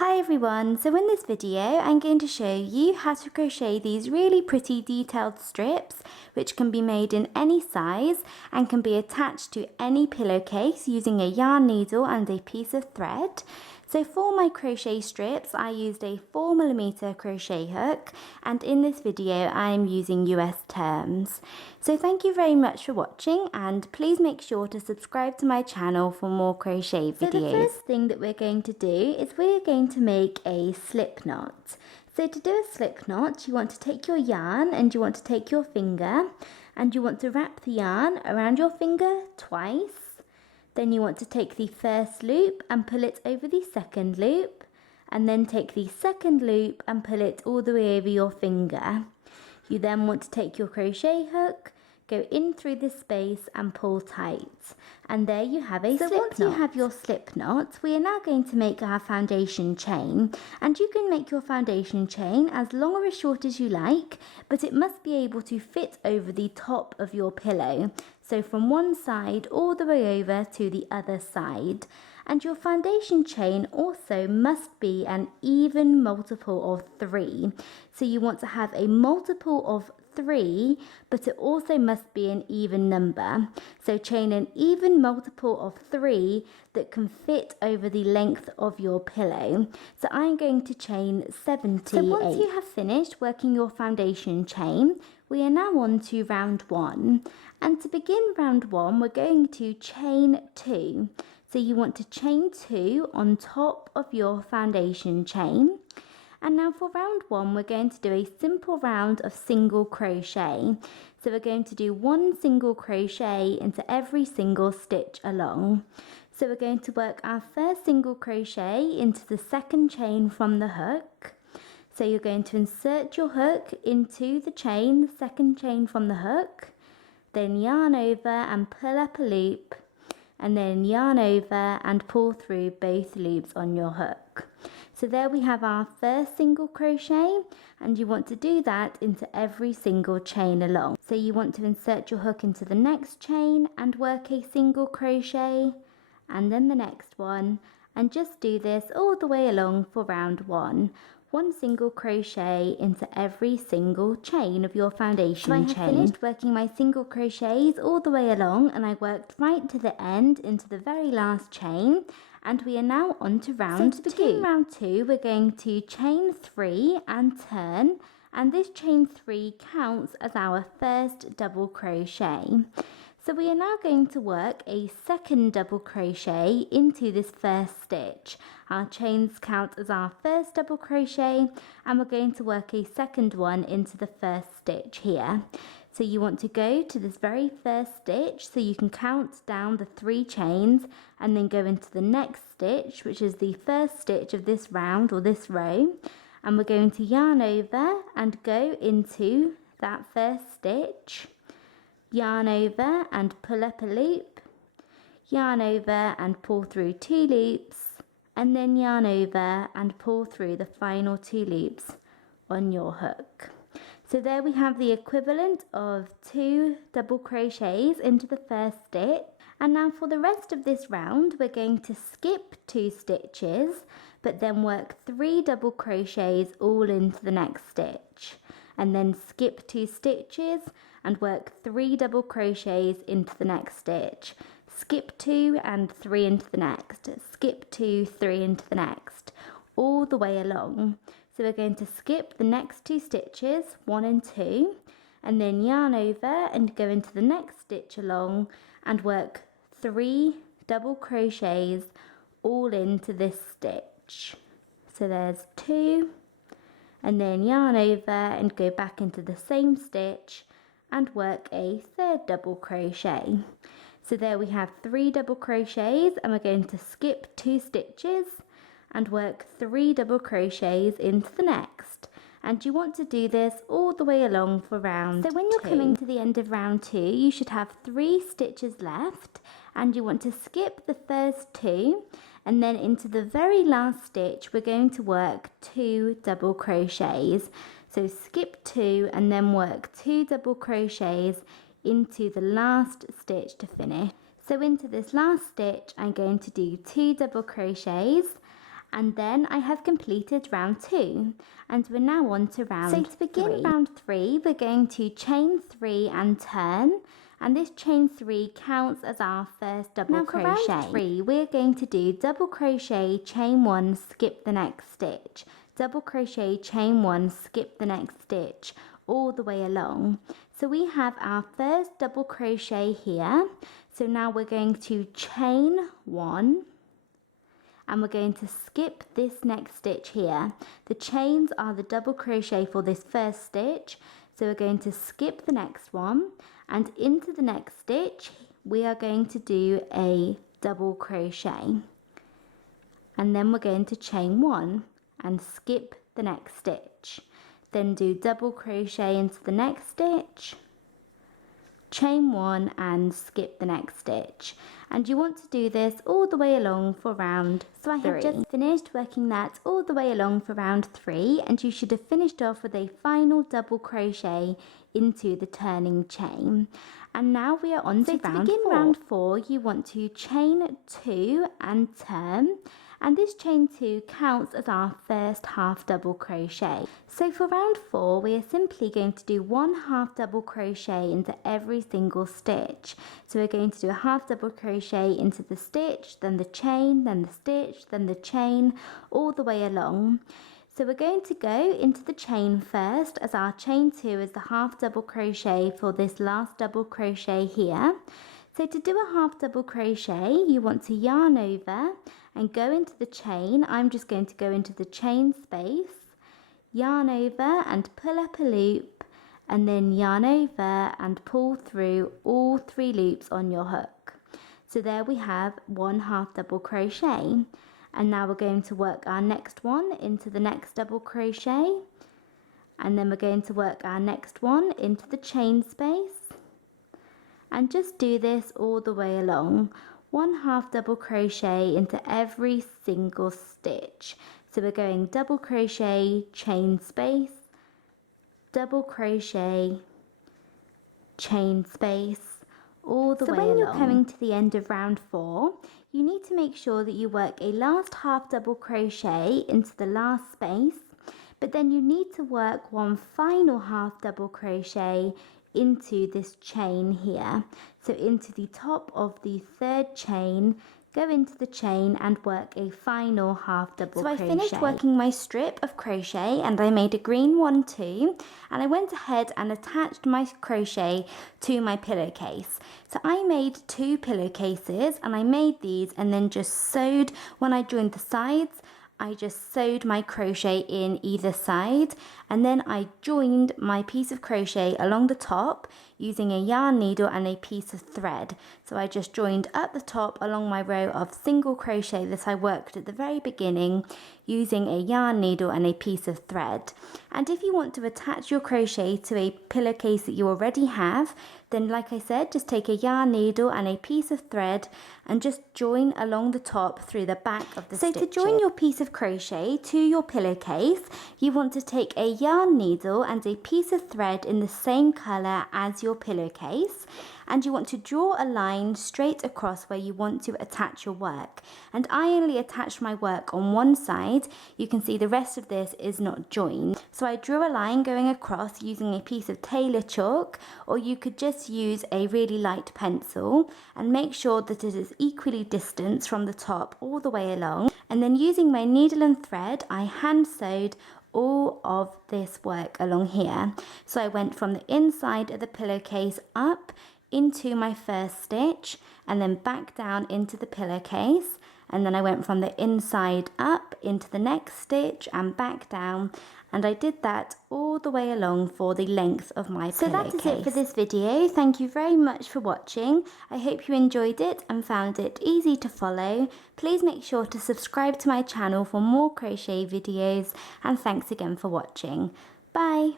Hi everyone, so in this video I'm going to show you how to crochet these really pretty detailed strips which can be made in any size and can be attached to any pillowcase using a yarn needle and a piece of thread. So for my crochet strips I used a 4mm crochet hook, and in this video I am using US terms. So thank you very much for watching, and please make sure to subscribe to my channel for more crochet videos. So the first thing that we're going to do is we're going to make a slip knot. So to do a slip knot, you want to take your yarn and you want to take your finger and you want to wrap the yarn around your finger twice. Then you want to take the first loop and pull it over the second loop, and then take the second loop and pull it all the way over your finger. You then want to take your crochet hook, go in through this space and pull tight, and there you have a slip knot. So once you have your slip knot, we are now going to make our foundation chain, and you can make your foundation chain as long or as short as you like, but it must be able to fit over the top of your pillow, so from one side all the way over to the other side. And your foundation chain also must be an even multiple of 3. So you want to have a multiple of 3, but it also must be an even number. So chain an even multiple of 3 that can fit over the length of your pillow. So I'm going to chain 78. So once you have finished working your foundation chain, we are now on to round 1. And to begin round 1, we're going to chain 2. So you want to chain 2 on top of your foundation chain. And now for round 1, we're going to do a simple round of single crochet. So we're going to do 1 single crochet into every single stitch along. So we're going to work our first single crochet into the second chain from the hook. So you're going to insert your hook into the chain, the second chain from the hook, then yarn over and pull up a loop, and then yarn over and pull through both loops on your hook. So there we have our first single crochet, and you want to do that into every single chain along. So you want to insert your hook into the next chain and work a single crochet, and then the next one, and just do this all the way along for round 1. 1 single crochet into every single chain of your foundation chain. So I have finished working my single crochets all the way along, and I worked right to the end into the very last chain, and we are now on to round 2. So to begin round 2, we're going to chain 3 and turn, and this chain 3 counts as our first double crochet. So we are now going to work a second double crochet into this first stitch. Our chains count as our first double crochet, and we're going to work a second one into the first stitch here. So you want to go to this very first stitch so you can count down the 3 chains, and then go into the next stitch, which is the first stitch of this round or this row, and we're going to yarn over and go into that first stitch, yarn over and pull up a loop, yarn over and pull through 2 loops, and then yarn over and pull through the final 2 loops on your hook. So there we have the equivalent of 2 double crochets into the first stitch. And now for the rest of this round, we're going to skip 2 stitches, but then work 3 double crochets all into the next stitch, and then skip 2 stitches and work 3 double crochets into the next stitch, skip 2 and 3 into the next, skip 2, 3 into the next, all the way along. So we're going to skip the next 2 stitches, 1 and 2, and then yarn over and go into the next stitch along and work 3 double crochets all into this stitch. So there's 2, and then yarn over and go back into the same stitch and work a third double crochet. So there we have 3 double crochets, and we're going to skip 2 stitches and work 3 double crochets into the next. And you want to do this all the way along for round 2. So when you're coming to the end of round 2, you should have 3 stitches left, and you want to skip the first 2, and then into the very last stitch we're going to work 2 double crochets. So skip 2 and then work 2 double crochets into the last stitch to finish. So into this last stitch I'm going to do 2 double crochets, And then I have completed round 2 and we're now on to round 3. So to begin round 3, we're going to chain 3 and turn, and this chain 3 counts as our first double crochet. Now for round 3, we're going to do double crochet, chain 1, skip the next stitch, double crochet, chain 1, skip the next stitch, all the way along. So we have our first double crochet here. So now we're going to chain 1, and we're going to skip this next stitch here. The chains are the double crochet for this first stitch, so we're going to skip the next one, and into the next stitch we are going to do a double crochet, and then we're going to chain 1 and skip the next stitch, then do double crochet into the next stitch, chain 1 and skip the next stitch. And you want to do this all the way along for round 3. So I have just finished working that all the way along for round 3, and you should have finished off with a final double crochet into the turning chain. And now we are on to round 4. To begin round 4, you want to chain 2 and turn, and this chain 2 counts as our first half double crochet. So for round 4, we are simply going to do 1 half double crochet into every single stitch. So we're going to do a half double crochet into the stitch, then the chain, then the stitch, then the chain, all the way along. So we're going to go into the chain first, as our chain 2 is the half double crochet for this last double crochet here. So to do a half double crochet, you want to yarn over and go into the chain. I'm just going to go into the chain space, yarn over and pull up a loop, and then yarn over and pull through all 3 loops on your hook. So there we have 1 half double crochet. And now we're going to work our next one into the next double crochet, and then we're going to work our next one into the chain space, and just do this all the way along. 1 half double crochet into every single stitch. So we're going double crochet, chain space, double crochet, chain space, all the way along. So when you're coming to the end of round 4, you need to make sure that you work a last half double crochet into the last space, but then you need to work 1 final half double crochet into this chain here. So into the top of the 3rd chain, go into the chain and work a final half double crochet. So I finished working my strip of crochet, and I made a green one too, and I went ahead and attached my crochet to my pillowcase. So I made 2 pillowcases, and I made these and then just sewed. When I joined the sides, I just sewed my crochet in either side, and then I joined my piece of crochet along the top using a yarn needle and a piece of thread. So I just joined up the top along my row of single crochet that I worked at the very beginning using a yarn needle and a piece of thread. And if you want to attach your crochet to a pillowcase that you already have, then like I said, just take a yarn needle and a piece of thread and just join along the top through the back of the stitches. So to join your piece of crochet to your pillowcase, you want to take a yarn needle and a piece of thread in the same colour as your pillowcase, and you want to draw a line straight across where you want to attach your work. And I only attached my work on one side. You can see the rest of this is not joined. So I drew a line going across using a piece of tailor chalk, or you could just use a really light pencil, and make sure that it is equally distanced from the top all the way along. And then using my needle and thread, I hand sewed all of this work along here. So I went from the inside of the pillowcase up into my first stitch, and then back down into the pillowcase, and then I went from the inside up into the next stitch and back down, and I did that all the way along for the length of my pillowcase. So that is it for this video. Thank you very much for watching. I hope you enjoyed it and found it easy to follow. Please make sure to subscribe to my channel for more crochet videos, and thanks again for watching. Bye!